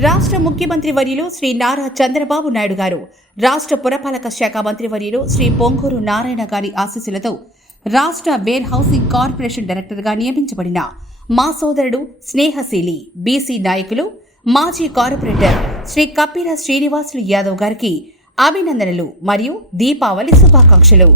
రాష్ట్ర ముఖ్యమంత్రి వర్యులు శ్రీ నారా చంద్రబాబు నాయుడు గారు రాష్ట్ర పురపాలక శాఖ మంత్రి వర్యులు శ్రీ పొంగూరు నారాయణ గారి ఆశీస్సులతో రాష్ట్ర వేర్ హౌసింగ్ కార్పొరేషన్ డైరెక్టర్గా నియమించబడిన మా సోదరుడు స్నేహశీలి బీసీ నాయకులు మాజీ కార్పొరేటర్ శ్రీ కపిల శ్రీనివాసులు యాదవ్ గారికి అభినందనలు మరియు దీపావళి శుభాకాంక్షలు.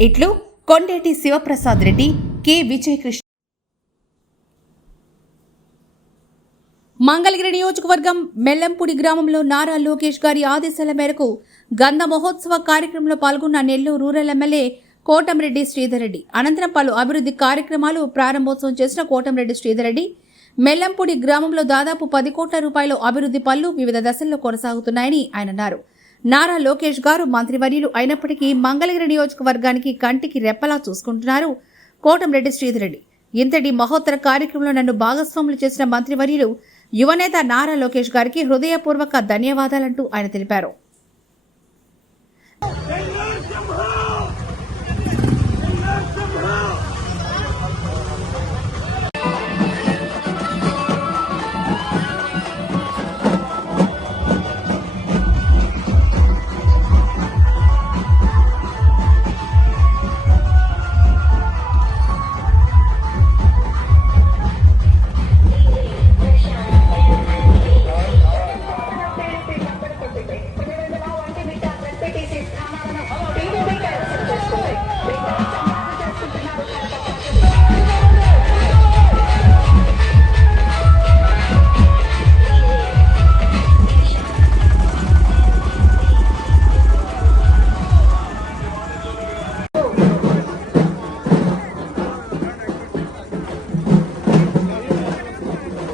ఇట్లు కొండేటి శివప్రసాద్ రెడ్డి కె విజయకృష్ణ మంగళగిరి నియోజకవర్గం మెల్లంపూడి గ్రామంలో నారా లోకేష్ గారి ఆదేశాల మేరకు గంధ మహోత్సవ కార్యక్రమంలో పాల్గొన్న నెల్లూరు రూరల్ ఎమ్మెల్యే కోటంరెడ్డి శ్రీధర్ రెడ్డి అనంతరం పలు అభివృద్ధి కార్యక్రమాలు ప్రారంభోత్సవం చేసిన కోటంరెడ్డి శ్రీధర్ రెడ్డి మెల్లంపూడి గ్రామంలో దాదాపు పది కోట్ల రూపాయల అభివృద్ధి పనులు వివిధ దశల్లో కొనసాగుతున్నాయని ఆయన అన్నారు. నారా లోకేష్ గారు మంత్రివర్యులు అయినప్పటికీ మంగళగిరి నియోజకవర్గానికి కంటికి రెప్పలా చూసుకుంటున్నారు కోటంరెడ్డి శ్రీధర్ రెడ్డి ఇంతటి మహోత్తర కార్యక్రమంలో నన్ను భాగస్వాములు చేసిన మంత్రివర్యులు యువనేత నారా లోకేష్ గారికి హృదయపూర్వక ధన్యవాదాలంటూ ఆయన తెలిపారు.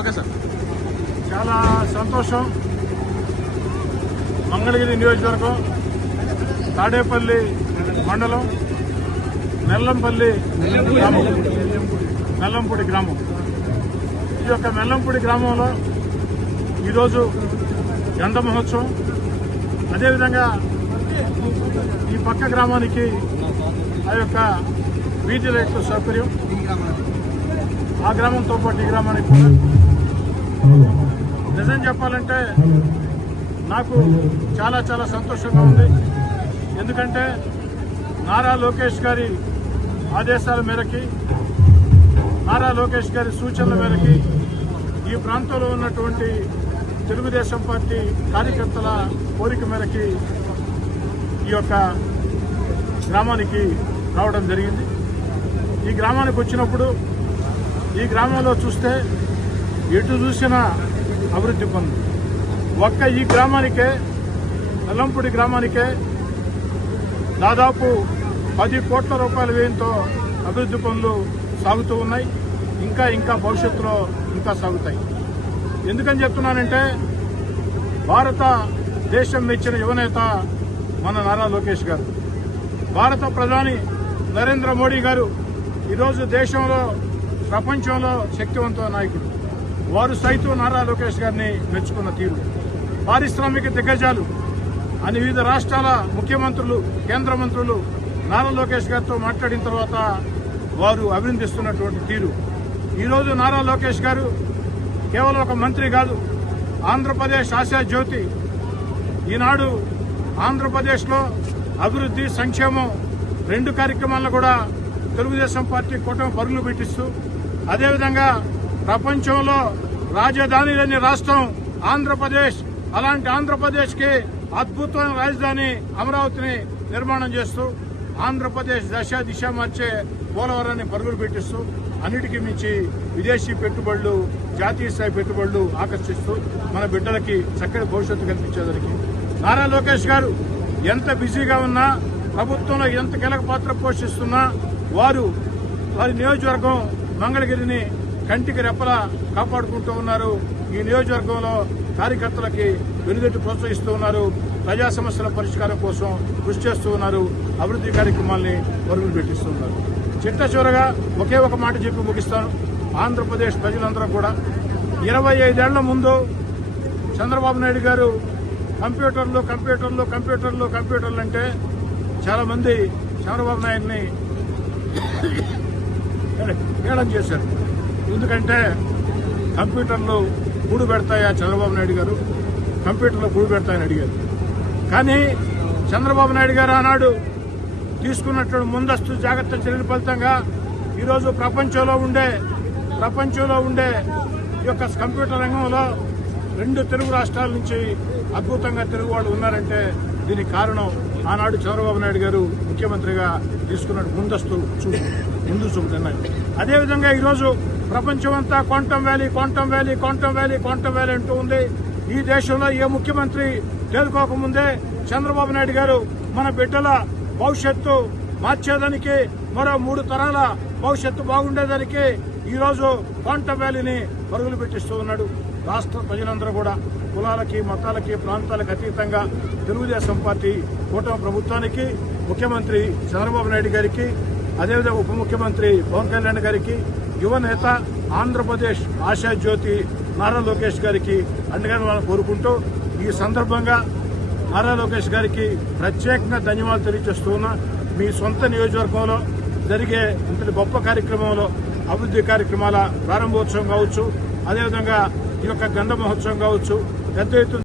Okay sir. చాలా సంతోషం. మంగళగిరి నియోజకవర్గం తాడేపల్లి మండలం మెల్లంపల్లి గ్రామం. మెల్లంపూడి గ్రామం. ఈ యొక్క మెల్లంపూడి గ్రామంలో ఈరోజు గంధ మహోత్సవం? అదేవిధంగా ఈ పక్క గ్రామానికి ఆ యొక్క వీధి లైట్ల సౌకర్యం. ఆ గ్రామంతో పాటు ఈ గ్రామానికి కూడా. నిజం చెప్పాలంటే నాకు చాలా చాలా సంతోషంగా ఉంది. ఎందుకంటే నారా లోకేష్ గారి ఆదేశాల మేరకి నారా లోకేష్ గారి సూచనల మేరకి ఈ ప్రాంతంలో ఉన్నటువంటి తెలుగుదేశం పార్టీ కార్యకర్తల కోరిక మేరకి ఈ యొక్క గ్రామానికి రావడం జరిగింది. ఈ గ్రామానికి వచ్చినప్పుడు ఈ గ్రామంలో చూస్తే ఎటు చూసినా అభివృద్ధి పనులు ఒక్క ఈ గ్రామానికే నల్లంపూడి గ్రామానికే దాదాపు పది కోట్ల రూపాయల వ్యయంతో అభివృద్ధి పనులు సాగుతూ ఉన్నాయి. ఇంకా ఇంకా భవిష్యత్తులో ఇంకా సాగుతాయి. ఎందుకని చెప్తున్నానంటే భారత దేశం మెచ్చిన యువనేత మన నారా లోకేష్ గారు. భారత ప్రధాని నరేంద్ర మోడీ గారు ఈరోజు దేశంలో ప్రపంచంలో శక్తివంత నాయకుడు. వారు సైతం నారా లోకేష్ గారిని మెచ్చుకున్న తీరు. పారిశ్రామిక దిగ్గజాలు అని వివిధ రాష్ట్రాల ముఖ్యమంత్రులు కేంద్ర మంత్రులు నారా లోకేష్ గారితో మాట్లాడిన తర్వాత వారు అభినందిస్తున్నటువంటి తీరు. ఈరోజు నారా లోకేష్ గారు కేవలం ఒక మంత్రి కాదు ఆంధ్రప్రదేశ్ ఆశా జ్యోతి. ఈనాడు ఆంధ్రప్రదేశ్లో అభివృద్ధి సంక్షేమం రెండు కార్యక్రమాలను కూడా తెలుగుదేశం పార్టీ కూటమి పరుగులు పెట్టిస్తూ అదేవిధంగా ప్రపంచంలో రాజధాని లేని రాష్ట్రం ఆంధ్రప్రదేశ్. అలాంటి ఆంధ్రప్రదేశ్కి అద్భుతమైన రాజధాని అమరావతిని నిర్మాణం చేస్తూ ఆంధ్రప్రదేశ్ దశ దిశ మార్చే పోలవరాన్ని పరుగులు పెట్టిస్తూ అన్నిటికీ మించి విదేశీ పెట్టుబడులు జాతీయ స్థాయి పెట్టుబడులు ఆకర్షిస్తూ మన బిడ్డలకి చక్కటి భవిష్యత్తు కల్పించేదానికి. నారా లోకేష్ గారు ఎంత బిజీగా ఉన్నా ప్రభుత్వంలో ఎంత కీలక పాత్ర పోషిస్తున్నా వారు వారి నియోజకవర్గం మంగళగిరిని కంటికి రెప్పలా కాపాడుకుంటూ ఉన్నారు. ఈ నియోజకవర్గంలో కార్యకర్తలకి వెనుగట్టు ప్రోత్సహిస్తూ ఉన్నారు. ప్రజా సమస్యల పరిష్కారం కోసం కృషి చేస్తూ ఉన్నారు. అభివృద్ధి కార్యక్రమాల్ని పరుగులు పెట్టిస్తూ ఉన్నారు. చిట్ట చివరగా ఒకే ఒక మాట చెప్పి ముగిస్తాను. ఆంధ్రప్రదేశ్ ప్రజలందరూ కూడా ఇరవై ఐదేళ్ళ ముందు చంద్రబాబు నాయుడు గారు కంప్యూటర్లు కంప్యూటర్లు కంప్యూటర్లు కంప్యూటర్లు అంటే చాలామంది చంద్రబాబు నాయుడిని ఏడం చేశారు. ఎందుకంటే కంప్యూటర్లు గూడు పెడతాయా చంద్రబాబు నాయుడు గారు? కంప్యూటర్లో గూడు పెడతాయని అడిగారు. కానీ చంద్రబాబు నాయుడు గారు ఆనాడు తీసుకున్నటువంటి ముందస్తు జాగ్రత్త చర్యల ఫలితంగా ఈరోజు ప్రపంచంలో ఉండే ప్రపంచంలో ఉండే ఈ యొక్క కంప్యూటర్ రంగంలో రెండు తెలుగు రాష్ట్రాల నుంచి అద్భుతంగా తెలుగు వాళ్ళు ఉన్నారంటే దీనికి కారణం ఆనాడు చంద్రబాబు నాయుడు గారు ముఖ్యమంత్రిగా తీసుకున్న ముందస్తు చూపు. ముందు చూపు అదేవిధంగా ఈరోజు ప్రపంచమంతా quantum valley quantum valley quantum valley quantum valley అంటూ ఉంది. ఈ దేశంలో ఏ ముఖ్యమంత్రి తేలుకోకముందే చంద్రబాబు నాయుడు గారు మన బిడ్డల భవిష్యత్తు మార్చేదానికి మరో మూడు తరాల భవిష్యత్తు బాగుండేదానికి ఈరోజు క్వాంటమ్ వ్యాలీని పరుగులు పెట్టిస్తూ ఉన్నాడు. రాష్ట్ర ప్రజలందరూ కూడా కులాలకి మతాలకి ప్రాంతాలకు అతీతంగా తెలుగుదేశం పార్టీ కూటమి ప్రభుత్వానికి ముఖ్యమంత్రి చంద్రబాబు నాయుడు గారికి అదేవిధంగా ఉప ముఖ్యమంత్రి పవన్ కళ్యాణ్ గారికి యువ నేత ఆంధ్రప్రదేశ్ ఆశా జ్యోతి నారా లోకేష్ గారికి అండగా కోరుకుంటూ ఈ సందర్భంగా నారా లోకేష్ గారికి ప్రత్యేకంగా ధన్యవాదాలు తెలియజేస్తూ మీ సొంత నియోజకవర్గంలో జరిగే ఇంతటి గొప్ప కార్యక్రమంలో అభివృద్ధి కార్యక్రమాల ప్రారంభోత్సవం కావచ్చు అదేవిధంగా ఈ యొక్క గంధ మహోత్సవం కావచ్చు పెద్ద ఎత్తున